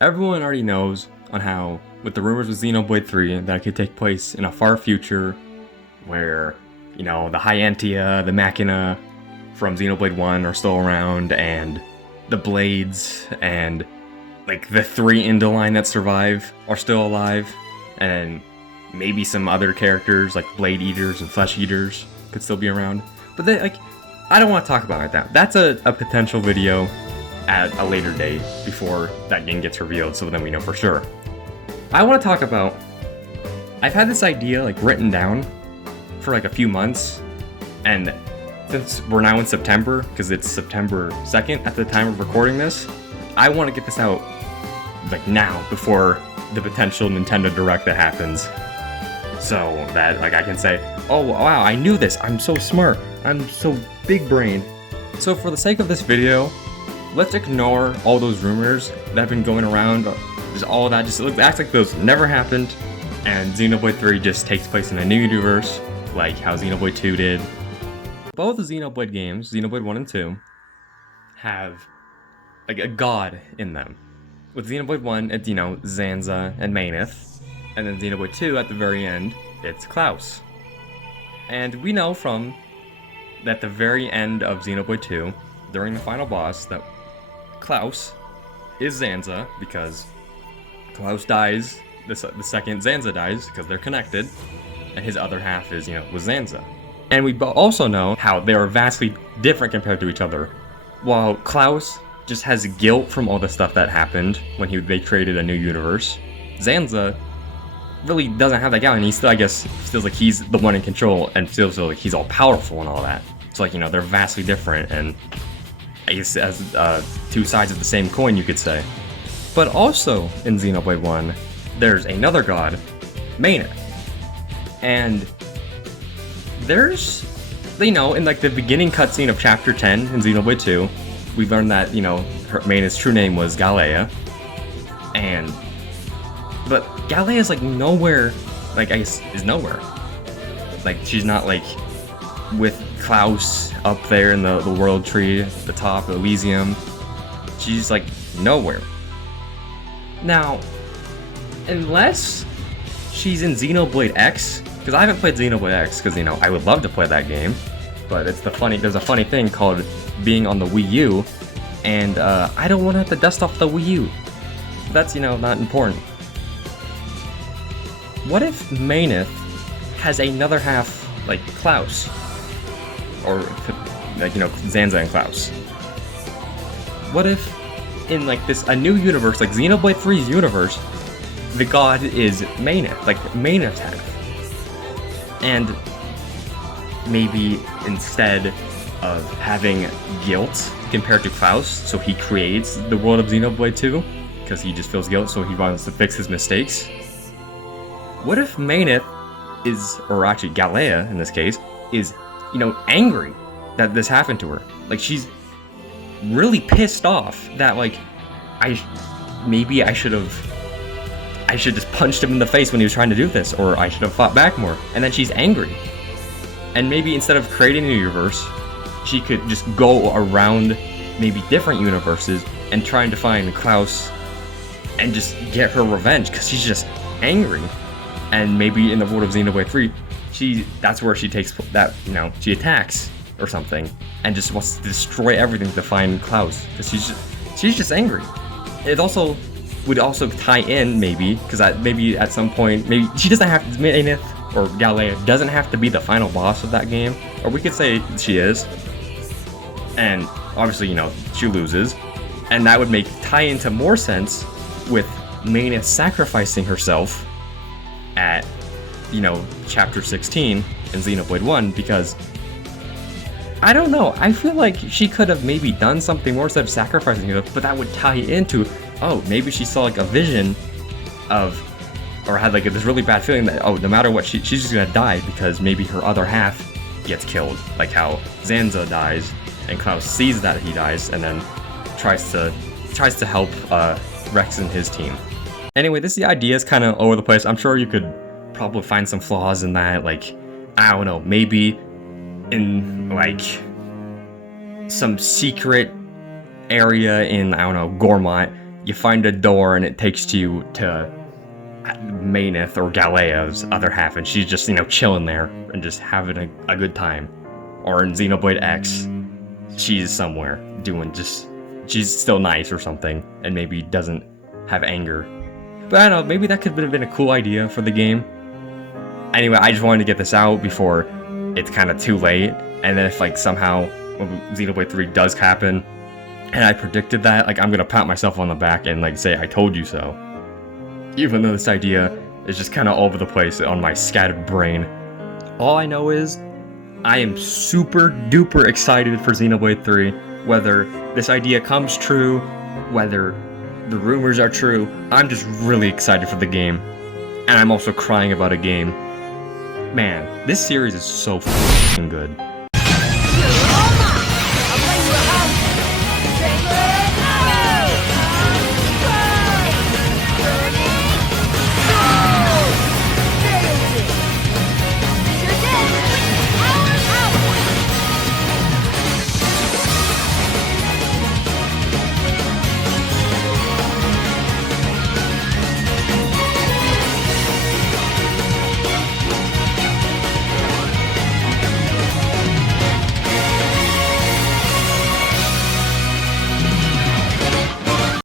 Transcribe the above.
Everyone already knows on how, with the rumors of Xenoblade 3, that it could take place in a far future where, the Hyantia, the Machina from Xenoblade 1 are still around, and the Blades and, the 3 Indoline that survive are still alive, and maybe some other characters, like Blade Eaters and Flesh Eaters, could still be around. But I don't want to talk about it like that. That's a potential video at a later date before that game gets revealed, so then we know for sure. I want to talk about, I've had this idea written down for a few months, and since we're now in September, because it's September 2nd at the time of recording this, I want to get this out now before the potential Nintendo Direct that happens, so that I can say, oh wow, I knew this, I'm so smart, I'm so big brained. So for the sake of this video, let's ignore all those rumors that have been going around, just all of that, just act like those never happened, and Xenoblade 3 just takes place in a new universe, like how Xenoblade 2 did. Both the Xenoblade games, Xenoblade 1 and 2, have a god in them. With Xenoblade 1, it's, Zanza and Meyneth, and then Xenoblade 2, at the very end, it's Klaus. And we know from at the very end of Xenoblade 2, during the final boss, that Klaus is Zanza, because Klaus dies the second Zanza dies, because they're connected, and his other half is, was Zanza. And we also know how they are vastly different compared to each other. While Klaus just has guilt from all the stuff that happened when they created a new universe, Zanza really doesn't have that guilt, and he still, I guess, feels like he's the one in control, and feels like he's all powerful and all that. So, they're vastly different, and I guess as two sides of the same coin, you could say. But also in Xenoblade 1, there's another god, Meyneth. And there's, in the beginning cutscene of Chapter 10 in Xenoblade 2, we learned that, Meyneth's true name was Galea. But Galea's nowhere, I guess, is nowhere. She's not with Klaus up there in the world tree at the top of Elysium. She's nowhere. Now, unless she's in Xenoblade X, because I haven't played Xenoblade X, because I would love to play that game, but there's a funny thing called being on the Wii U, and I don't want to have to dust off the Wii U. That's not important. What if Meyneth has another half like Klaus? Or, Zanza and Klaus. What if, in, a new universe, Xenoblade 3's universe, the god is Meyneth, Meyneth's half. And maybe instead of having guilt compared to Klaus, so he creates the world of Xenoblade 2, because he just feels guilt, so he wants to fix his mistakes. What if Meyneth is, or actually Galea in this case, is angry that this happened to her? She's really pissed off that, I should just punched him in the face when he was trying to do this, or I should have fought back more. And then she's angry. And maybe instead of creating a universe, she could just go around maybe different universes and trying to find Klaus and just get her revenge, because she's just angry. And maybe in the world of Xenoblade 3, that's where she takes that, she attacks or something and just wants to destroy everything to find Klaus, because she's just angry. It would also tie in, maybe, because maybe at some point, maybe she doesn't have to, Meyneth or Galea doesn't have to be the final boss of that game, or we could say she is, and obviously, she loses, and that would tie into more sense with Meyneth sacrificing herself at, Chapter 16 in Xenoblade 1, because I don't know, I feel like she could have maybe done something more instead of sacrificing herself, but that would tie into, oh, maybe she saw a vision of, or had this really bad feeling that, oh, no matter what, she's just gonna die because maybe her other half gets killed, like how Zanza dies, and Klaus sees that he dies and then tries to help Rex and his team. Anyway, the idea is kind of all over the place. I'm sure you could probably find some flaws in that, like, I don't know, maybe in like some secret area in, I don't know, Gormont, you find a door and it takes you to Meyneth or Galea's other half, and she's just, chilling there and just having a good time. Or in Xenoblade X, she's somewhere she's still nice or something, and maybe doesn't have anger. But I don't know, maybe that could have been a cool idea for the game. Anyway, I just wanted to get this out before it's kind of too late, and then if like somehow when Xenoblade 3 does happen, and I predicted that, like, I'm gonna pat myself on the back and like say I told you so. Even though this idea is just kind of all over the place on my scattered brain. All I know is I am super duper excited for Xenoblade 3. Whether this idea comes true, whether the rumors are true, I'm just really excited for the game. And I'm also crying about a game. Man, this series is so f***ing good.